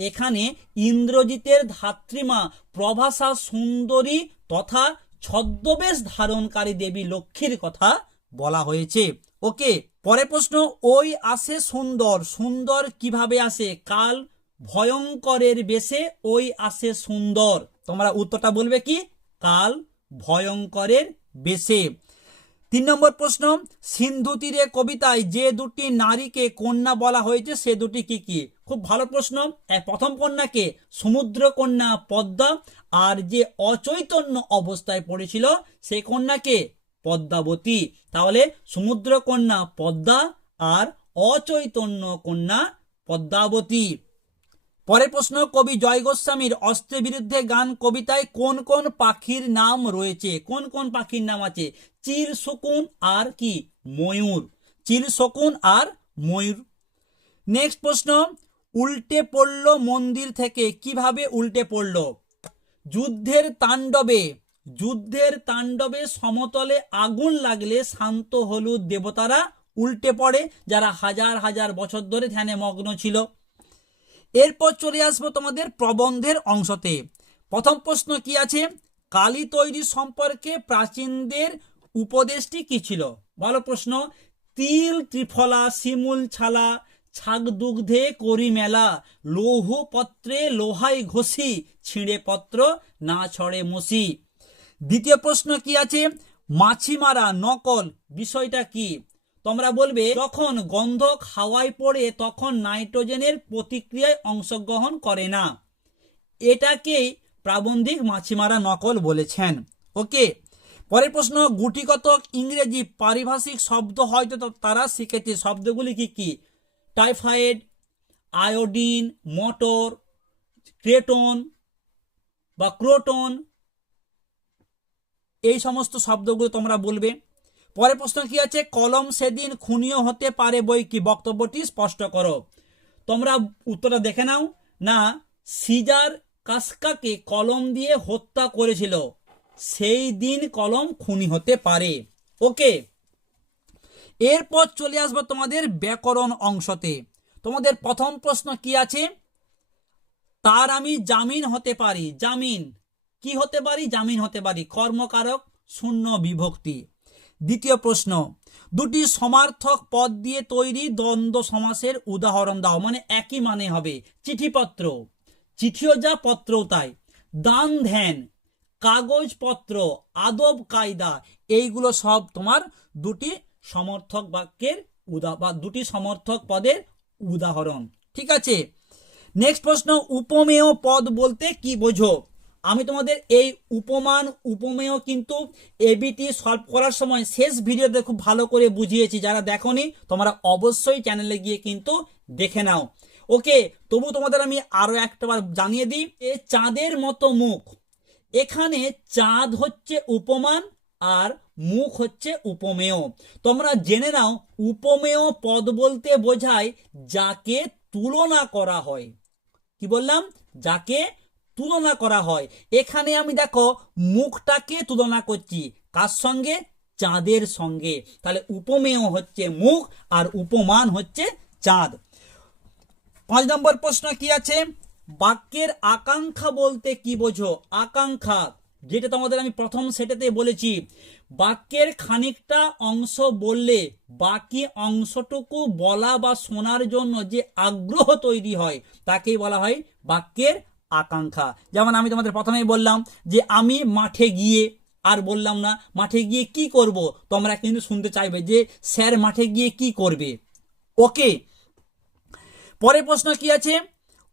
এখানে ইন্দ্রজিতের ধাত্রীমা প্রভাসা সুন্দরী তথা ছদ্মবেশ ধারণকারী দেবী লক্ষ্মীর কথা বলা হয়েছে। ওকে। পরের প্রশ্ন, ওই আসে সুন্দর। সুন্দর কিভাবে আসে? কাল ভয়ঙ্করের বেশে ওই আসে সুন্দর। তোমরা উত্তরটা বলবে কি? কাল ভয়ঙ্করের বেশে। 3 নম্বর প্রশ্ন, সিন্ধু তীরে কবিতায় যে দুটি নারীকে কন্যা বলা হয়েছে সে দুটি কি কি? খুব ভালো প্রশ্ন। প্রথম কন্যাকে সমুদ্র কন্যা পদ্মা, আর যে অচৈতন্য অবস্থায় পড়েছিল সেই কন্যাকে পদ্মাবতী। তাহলে সমুদ্র কন্যা পদ্মা আর অচৈতন্য কন্যা পদ্মাবতী। পরের প্রশ্ন, কবি জয় গোস্বামীর অস্ত্রের বিরুদ্ধে গান কবিতায় কোন কোন পাখির নাম রয়েছে? কোন কোন পাখির নাম আছে? চিল, শকুন আর কি? ময়ূর। চিল, শকুন আর ময়ূর। নেক্সট প্রশ্ন, উল্টে পড়ল মন্দির থেকে কিভাবে উল্টে পড়ল? যুদ্ধের তাণ্ডবে সমতলে আগুন লাগলে শান্ত হলুদ দেবতারা উল্টে পড়ে, যারা হাজার হাজার বছর ধরে ধ্যানে মগ্ন ছিল। এরপর চলে আসবো তোমাদের প্রবন্ধের অংশতে। প্রথম প্রশ্ন কি আছে? কালি তৈরি সম্পর্কে প্রাচীনদের উপদেশটি কি ছিল? ভালো প্রশ্ন। তিল ত্রিফলা শিমুল ছালা, ছাগ দুগ্ধে করি মেলা, লৌহ পত্রে লোহাই ঘষি, ছিঁড়ে পত্র না ছড়ে মসি। দ্বিতীয় প্রশ্ন কি আছে? মাছি মারা নকল বিষয়টা কি? তোমরা বলবে যখন গন্ধক হাওয়ায় পড়ে তখন নাইট্রোজেনের প্রতিক্রিয়ায় অংশগ্রহণ করে না, এটাকেই প্রাবন্ধিক মাছি মারা নকল বলেছেন। ওকে। পরের প্রশ্ন, গুটিগত ইংরেজি পারিভাষিক শব্দ হয়তো তারা শিখেছে, শব্দগুলি কি কি? টাইফয়েড, আয়োডিন, মোটর, ক্রেটন বা ক্রোটন, এই সমস্ত শব্দগুলো তোমরা বলবে। পরের প্রশ্ন কি আছে? কলম সেদিন খুনিও হতে পারে বই কি? বক্তব্যটি স্পষ্ট করো। তোমরা উত্তরটা দেখে নাও। না, সিজার কাসকাকে কলম দিয়ে হত্যা করেছিল, সেই দিন কলম খুনি হতে পারে। ওকে। এরপর চলে আসবো তোমাদের ব্যাকরণ অংশতে। তোমাদের প্রথম প্রশ্ন কি আছে? তার আমি জামিন হতে পারি। জামিন কি হতে পারি? জামিন হতে পারি, কর্মকারক শূন্য বিভক্তি। দ্বিতীয় প্রশ্ন, দুটি সমার্থক পদ দিয়ে তৈরি দ্বন্দ্ব সমাসের উদাহরণ দাও। মানে একই মানে হবে। চিঠিপত্র, চিঠিও যা পত্রও তাই। দান ধ্যান, কাগজপত্র, আদব কায়দা, এইগুলো সব তোমার দুটি সমর্থক বাক্যের বা দুটি সমর্থক পদের উদাহরণ। ঠিক আছে। নেক্সট প্রশ্ন, উপমেয় পদ বলতে কি বোঝো? আমি তোমাদের এই উপমান উপমেয় কিন্তু এবিটি সলভ করার সময় শেষ ভিডিওতে খুব ভালো করে বুঝিয়েছি। যারা দেখোনি তোমরা অবশ্যই চ্যানেলে গিয়ে কিন্তু দেখে নাও। ওকে। তবু তোমাদের আমি আরো একটাবার জানিয়ে দিই, এ চাঁদের মতো মুখ, এখানে চাঁদ হচ্ছে উপমান আর মুখ হচ্ছে উপমেয়। তোমরা জেনে নাও, উপমেয় পদ বলতে বোঝায় যাকে তুলনা করা হয়। কি বললাম? যাকে তুলনা করা হয়। এখানে আমি দেখো মুখটাকে তুলনা করছি কার সঙ্গে? চাঁদের সঙ্গে। তাহলে উপমেয় হচ্ছে মুখ আর উপমান হচ্ছে চাঁদ। 5 নম্বর প্রশ্ন কি আছে? বাক্যের আকাঙ্ক্ষা বলতে কি বোঝো? আকাঙ্ক্ষা যেটা তোমাদের আমি প্রথম সেটাতে বলেছি, বাক্যের খানিকটা অংশ বললে বাকি অংশটুকু বলা বা শোনার জন্য যে আগ্রহ তৈরি হয় তাকেই বলা হয় বাক্যের আকাঙ্ক্ষা। যেমন আমি তোমাদের প্রথমেই বললাম যে আমি মাঠে গিয়ে, আর বললাম না মাঠে গিয়ে কি করব, তোমরা কিন্তু শুনতে চাইবে যে স্যার মাঠে গিয়ে কি করবে। ওকে। পরের প্রশ্ন কি আছে?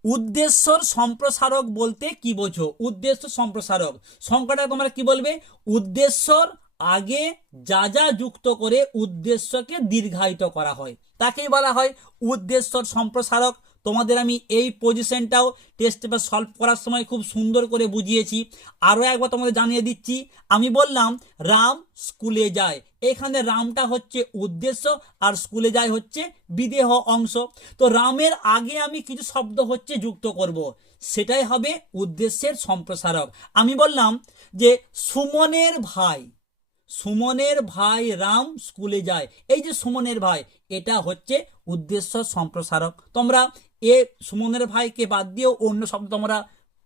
উদ্দেশ্যর সম্প্রসারক বলতে কি বোঝো? উদ্দেশ্য সম্প্রসারক সংখ্যাটা তোমরা কি বলবে? উদ্দেশ্যর আগে যা যা যুক্ত করে উদ্দেশ্যকে দীর্ঘায়িত করা হয় তাকেই বলা হয় উদ্দেশ্যর সম্প্রসারক। তোমাদের আমি এই পজিশনটাও টেস্ট পেপার সলভ করার সময় খুব সুন্দর করে বুঝিয়েছি। আরও একবার তোমাদের জানিয়ে দিচ্ছি। আমি বললাম রাম স্কুলে যায়, এখানে রামটা হচ্ছে উদ্দেশ্য আর স্কুলে যায় হচ্ছে বিদেহ অংশ। তো রামের আগে আমি কিছু শব্দ হচ্ছে যুক্ত করব, সেটাই হবে উদ্দেশ্যের সম্প্রসারক। আমি বললাম যে সুমনের ভাই রাম স্কুলে যায়, এই যে সুমনের ভাই, এটা হচ্ছে উদ্দেশ্য সম্প্রসারক। তোমরা এ সুমনের ভাইকে বাদ দিয়েও অন্য শব্দ তোমরা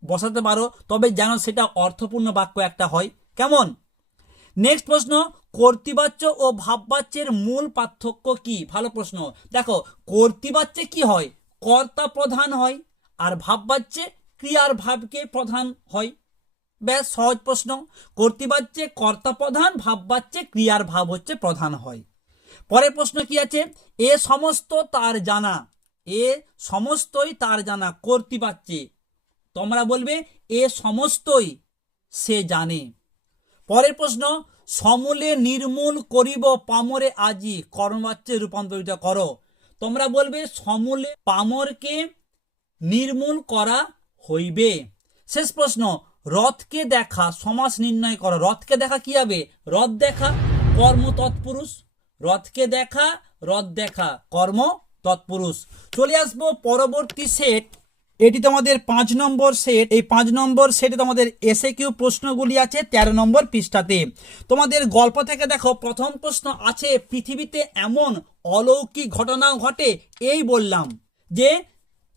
বসাতে পারো, তবে যেন সেটা অর্থপূর্ণ বাক্য একটা হয়। কেমন? নেক্সট প্রশ্ন, কর্তৃবাচ্য ও ভাববাচ্যের মূল পার্থক্য কি? ভালো প্রশ্ন। দেখো, কর্তৃবাচ্যে কি হয়? কর্তা প্রধান হয়, আর ভাববাচ্যে ক্রিয়ার ভাবকে প্রধান হয়। ব্যাস সহজ প্রশ্ন। কর্তৃবাচ্যে কর্তা প্রধান, ভাববাচ্যে ক্রিয়ার ভাব হচ্ছে প্রধান হয়। পরের প্রশ্ন কি আছে, এ সমস্ত তার জানা, এ সমস্তই তার জানা কর্তৃবাচ্যে, তোমরা বলবে এ সমস্তই সে জানে। পরের প্রশ্ন, সমূলে নির্মূল করিব পামরে আজি, কর্মবাচ্যে রূপান্তরিত করো, তোমরা বলবে সমূলে পামরকে নির্মূল করা হইবে। শেষ প্রশ্ন, রথকে দেখা সমাস নির্ণয় করো, রথকে দেখা কি হবে, রথ দেখা কর্ম তৎপুরুষ, রথকে দেখা রথ দেখা কর্ম তৎপুরুষ। চলে আসবো পরবর্তী সেট, এটি তোমাদের 5 নম্বর সেট। এই 5 নম্বর সেটে তোমাদের এসএকিউ প্রশ্নগুলি আছে 13 নম্বর পৃষ্ঠাতে। তোমাদের গল্প থেকে দেখো, প্রথম প্রশ্ন আছে, পৃথিবীতে এমন অলৌকিক ঘটনাও ঘটে, এই বললাম যে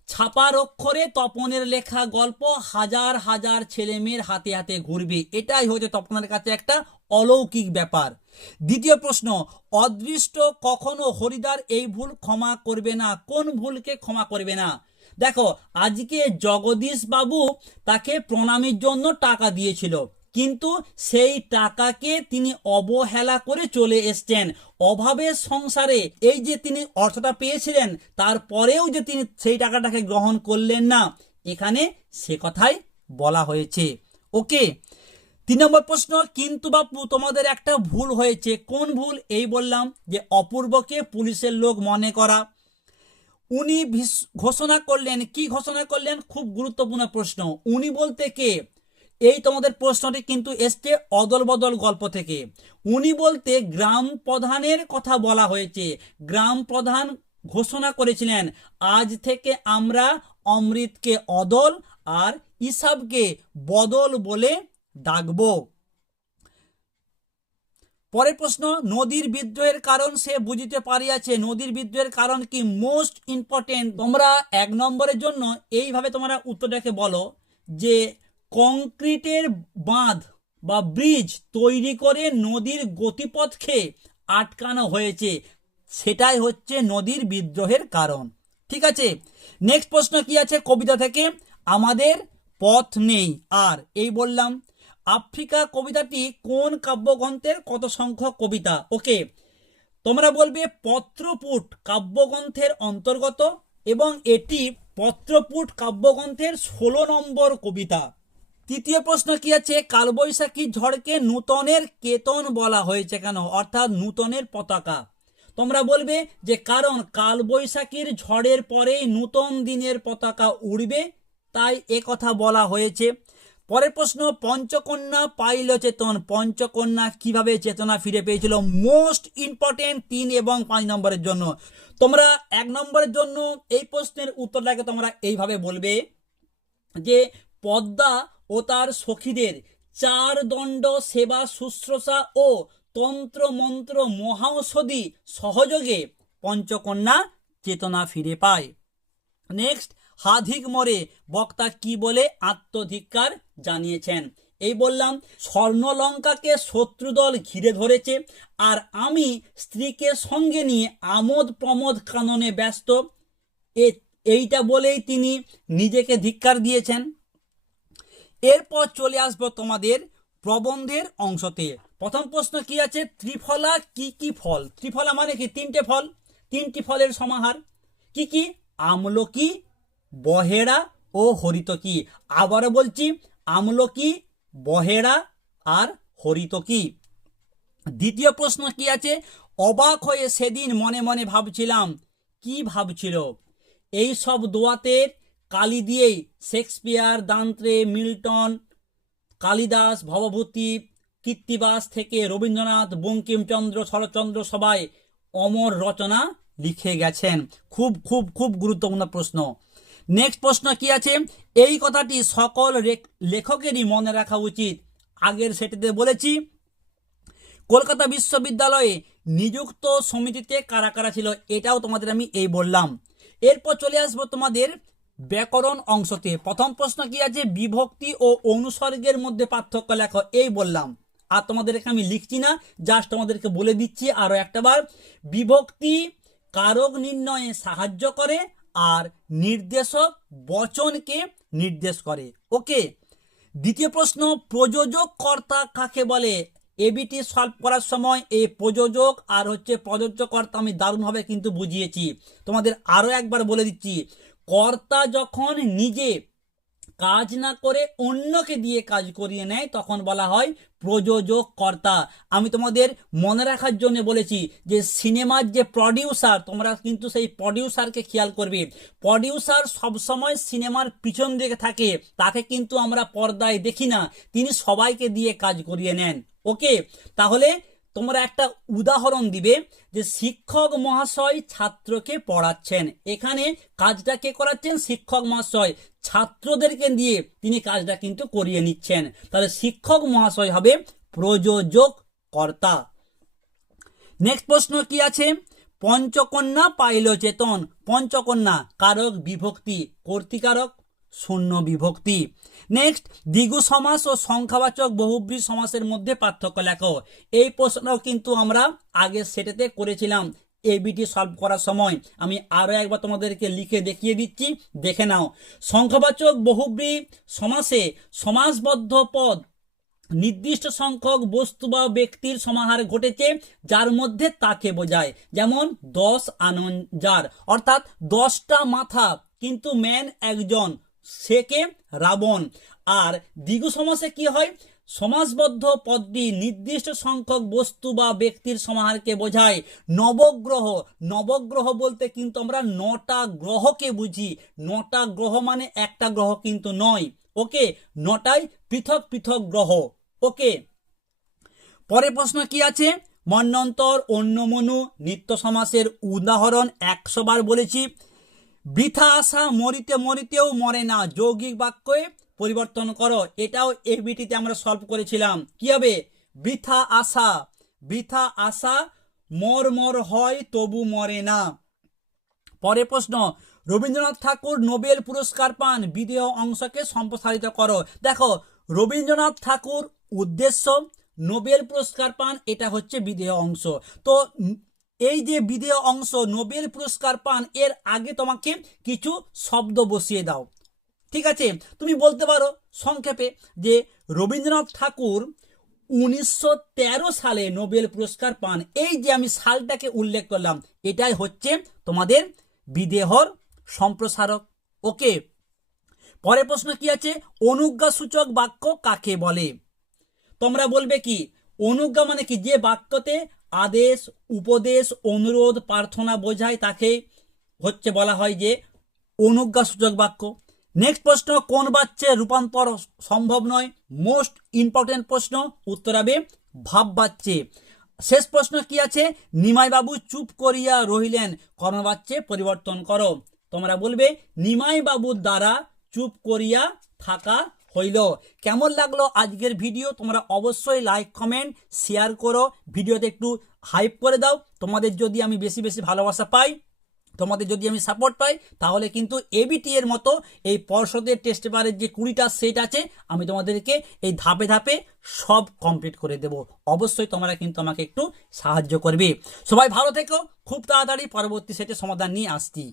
ছাপার অক্ষরে তপনের লেখা গল্প হাজার হাজার ছেলে মেয়ের হাতে হাতে ঘুরবে, এটাই হচ্ছে তপনের কাছে একটা অলৌকিক ব্যাপার। দ্বিতীয় প্রশ্ন, অদৃষ্ট কখনো হরিদার এই ভুল ক্ষমা করবে না, কোন ভুলকে ক্ষমা করবে না? দেখো, আজকে জগদীশ বাবু তাকে প্রণামীর জন্য টাকা দিয়েছিল, কিন্তু সেই টাকাকে তিনি অবহেলা করে চলে এসছেন। অভাবের সংসারে এই যে তিনি অর্থটা পেয়েছিলেন, তারপরেও যে তিনি সেই টাকাটাকে গ্রহণ করলেন না, এখানে সে কথাই বলা হয়েছে। ওকে। 3 নম্বর প্রশ্ন, কিন্তু বাপু তোমাদের একটা ভুল হয়েছে, কোন ভুল? এই বললাম যে অপূর্বকে পুলিশের লোক মনে করা। উনি ঘোষণা করলেন, কি ঘোষণা করলেন? খুব গুরুত্বপূর্ণ প্রশ্ন। উনি বলতে কে? এই তোমাদের প্রশ্নটি কিন্তু এসছে অদল বদল গল্প থেকে। উনি বলতে গ্রাম প্রধানের কথা বলা হয়েছে। গ্রাম প্রধান ঘোষণা করেছিলেন, আজ থেকে আমরা অমৃতকে অদল আর ইসাবকে বদল বলে ডাকবো। পরের প্রশ্ন, নদীর বিদ্রোহের কারণ সে বুঝিতে পারিয়াছে, নদীর বিদ্রোহের কারণ কি? Most important. তোমরা 1 নম্বরের জন্য এইভাবে তোমরা উত্তরটাকে বলো যে কংক্রিটের বাঁধ বা ব্রিজ তৈরি করে নদীর গতিপথকে আটকানো হয়েছে, সেটাই হচ্ছে নদীর বিদ্রোহের কারণ। ঠিক আছে। নেক্সট প্রশ্ন কি আছে কবিতা থেকে, আমাদের পথ নেই আর, এই বললাম। আফ্রিকা কবিতাটি কোন কাব্যগ্রন্থের কত সংখ্যক কবিতা? ওকে, তোমরা বলবে পত্রপুট কাব্যগ্রন্থের অন্তর্গত, এবং এটি পত্রপুট কাব্যগ্রন্থের 16 নম্বর কবিতা। তৃতীয় প্রশ্ন কি আছে, কালবৈশাখী ঝড়কে নূতনের কেতন বলা হয়েছে কেন, অর্থাৎ নূতনের পতাকা? তোমরা বলবে যে কারণ কালবৈশাখীর ঝড়ের পরেই নূতন দিনের পতাকা উড়বে, তাই এ কথা বলা হয়েছে। পরের প্রশ্ন, পঞ্চকন্যা পাইল চেতন, পঞ্চকন্যা কিভাবে চেতনা ফিরে পেয়েছিল? মোস্ট ইম্পর্টেন্ট 3 এবং 5 নম্বরের জন্য। তোমরা 1 নম্বরের জন্য এই প্রশ্নের উত্তরটাকে তোমরা এইভাবে বলবে যে পদ্মা ও তার সখীদের 4 দণ্ড সেবা শুশ্রূষা ও তন্ত্র মন্ত্র মহাঔষধি সহযোগে পঞ্চকন্যা চেতনা ফিরে পায়। নেক্সট, হাধিক মরে বক্তা কি বলে আত্মধিক্কার জানিয়েছেন? এই বললাম, স্বর্ণলঙ্কাকে শত্রুদল ঘিরে ধরেছে, আর আমি স্ত্রীকে সঙ্গে নিয়ে আমোদ প্রমোদ কাননে ব্যস্ত, এইটা বলেই তিনি নিজেকে ধিক্কার দিয়েছেন। এরপর চলে আসবো তোমাদের প্রবন্ধের অংশতে। প্রথম প্রশ্ন কি আছে, ত্রিফলা কি কি ফল? ত্রিফলা মানে কি? 3টে ফল, 3টি ফলের সমাহার। কি কি? আমলকি, বহেড়া ও হরিতকি। আবারও বলছি, আমলকি, বহেড়া আর হরিতকি। দ্বিতীয় প্রশ্ন কি আছে, অবাক হয়ে সেদিন মনে মনে ভাবছিলাম। কি ভাবছিল? এই সব দোয়াতের কালি দিয়েই শেক্সপিয়ার, দান্তে, মিল্টন, কালিদাস, ভবভূতি, কীর্তিবাস থেকে রবীন্দ্রনাথ, বঙ্কিমচন্দ্র, শরৎচন্দ্র সবাই অমর রচনা লিখে গেছেন। খুব খুব খুব গুরুত্বপূর্ণ প্রশ্ন। নেক্সট প্রশ্ন কি আছে, এই কথাটি সকল লেখকেরই মনে রাখা উচিত। আগের সেটিতে বলেছি কলকাতা বিশ্ববিদ্যালয়ে নিযুক্ত সমিতিতে কারা কারা ছিল, এটাও তোমাদের আমি এই বললাম। এরপর চলে আসবো তোমাদের ব্যাকরণ অংশতে। প্রথম প্রশ্ন কি আছে, বিভক্তি ও অনুসর্গের মধ্যে পার্থক্য লেখো, এই বললাম। আর তোমাদেরকে আমি লিখছি না, জাস্ট তোমাদেরকে বলে দিচ্ছি আরো একটাবার। বিভক্তি কারক নির্ণয়ে সাহায্য করে আর নির্দেশক বচনকে নির্দেশ করে। ওকে। দ্বিতীয় প্রশ্ন, প্রযোজক কর্তা কাকে বলে? এবিটি সলভ করার সময় এই প্রযোজক আর হচ্ছে প্রযোজ্য কর্তা আমি দারুণভাবে কিন্তু বুঝিয়েছি। তোমাদের আরও একবার বলে দিচ্ছি, কর্তা যখন নিজে কাজ না করে অন্যকে দিয়ে কাজ করিয়ে নেয় তখন বলা হয় প্রযোজক কর্তা। আমি তোমাদের মনে রাখার জন্য বলেছি যে সিনেমার যে প্রডিউসার, তোমরা কিন্তু সেই প্রডিউসারকে খেয়াল করবে। প্রডিউসার সবসময় সিনেমার পিছন দিকে থাকে, তাকে কিন্তু আমরা পর্দায় দেখি না, তিনি সবাইকে দিয়ে কাজ করিয়ে নেন। ওকে, তাহলে তোমরা একটা উদাহরণ দিবে যে শিক্ষক মহাশয় ছাত্রকে পড়াচ্ছেন, এখানে কাজটা কে করাচ্ছেন? শিক্ষক মহাশয় ছাত্রদেরকে দিয়ে তিনি কাজটা কিন্তু করিয়ে নিচ্ছেন, তাহলে শিক্ষক মহাশয় হবে প্রযোজক কর্তা। নেক্সট প্রশ্ন কি আছে? পঞ্চকন্যা পাইল চেতন, পঞ্চকন্যা কারক বিভক্তি, কর্তৃকারক শূন্য বিভক্তি। নেক্সট, দ্বিগু সমাস ও সংখ্যাবাচক বহুব্রী সমাসের মধ্যে পার্থক্য লেখো। এই প্রশ্নটাও কিন্তু আমরা আগের সেটেতে করেছিলাম এবিটি সলভ করার সময়। আমি আরও একবার তোমাদেরকে লিখে দেখিয়ে দিচ্ছি, দেখে নাও। সংখ্যাবাচক বহুব্রী সমাসে সমাসবদ্ধ পদ নির্দিষ্ট সংখ্যক বস্তু বা ব্যক্তির সমাহার ঘটেছে যার মধ্যে তাকে বোঝায়, যেমন 10 আনন যার, অর্থাৎ 10টা মাথা কিন্তু ম্যান একজন, সে কে? রাবণ। আর দ্বিগু সমাসে কি হয়? সমাসবদ্ধ পদটি নির্দিষ্ট সংখ্যক বস্তু বা ব্যক্তির সমাহারকে বোঝায়। নবগ্রহ, নবগ্রহ বলতে কিন্তু আমরা 9টা গ্রহকে বুঝি, 9টা গ্রহ মানে একটা গ্রহ কিন্তু নয়। ওকে, 9টাই পৃথক পৃথক গ্রহ। ওকে, পরের প্রশ্ন কি আছে? মন্বন্তর, অন্যমনু, নিত্য সমাসের উদাহরণ 100 বার বলেছি। বৃথা আশা মরিতে মরিতেও মরে না, যৌগিক বাক্যে পরিবর্তন করো। এটাও এবিটিতে আমরা সলভ করেছিলাম। কি হবে? বৃথা আশা, বৃথা আশা মর মর হয় তবু মরে না। পরের প্রশ্ন, রবীন্দ্রনাথ ঠাকুর নোবেল পুরস্কার পান, বিদেহ অংশকে সম্প্রসারিত করো। দেখো, রবীন্দ্রনাথ ঠাকুর উদ্দেশ্য, নোবেল পুরস্কার পান এটা হচ্ছে বিদেহ অংশ। তো এই যে বিদেহ অংশ নোবেল পুরস্কার পান, এর আগে তোমাকে কিছু শব্দ বসিয়ে দাও। ঠিক আছে, তুমি বলতে পারো সংক্ষেপে যে রবীন্দ্রনাথ ঠাকুর 1913 সালে নোবেল পুরস্কার পান। এই যে আমি সালটাকে উল্লেখ করলাম, এটাই হচ্ছে তোমাদের বিদেহর সম্প্রসারক। ওকে, পরের প্রশ্ন কি আছে? অনুজ্ঞা সূচক বাক্য কাকে বলে? তোমরা বলবে কি অনুজ্ঞা মানে কি? যে বাক্যতে আদেশ, উপদেশ, অনুরোধ, প্রার্থনা বোঝায় তাকে হচ্ছে বলা হয় যে অনুজ্ঞা সূচক বাক্য। নেক্সট প্রশ্ন, কোন বাচ্যের রূপান্তর সম্ভব নয়? মোস্ট ইম্পর্টেন্ট প্রশ্ন, উত্তর হবে ভাব বাচ্যে। শেষ প্রশ্ন কি আছে? নিমাইবাবু চুপ করিয়া রহিলেন, কর্মবাচ্যে পরিবর্তন করো। তোমরা বলবে নিমাইবাবুর দ্বারা চুপ করিয়া থাকা হইল। কেমন লাগলো আজকের ভিডিও? তোমরা অবশ্যই লাইক, কমেন্ট, শেয়ার করো, ভিডিওতে একটু হাইপ করে দাও। তোমাদের যদি আমি বেশি বেশি ভালোবাসা পাই, তোমাদের যদি আমি সাপোর্ট পাই, তাহলে কিন্তু এবিটি এর মতো এই পর্ষদের টেস্ট পেপারের যে 20টা সেট আছে, আমি তোমাদেরকে এই ধাপে ধাপে সব কমপ্লিট করে দেব। অবশ্যই তোমরা কিন্তু আমাকে একটু সাহায্য করবে। সবাই ভালো থেকো, খুব তাড়াতাড়ি পরবর্তী সেটের সমাধান নিয়ে আসছি।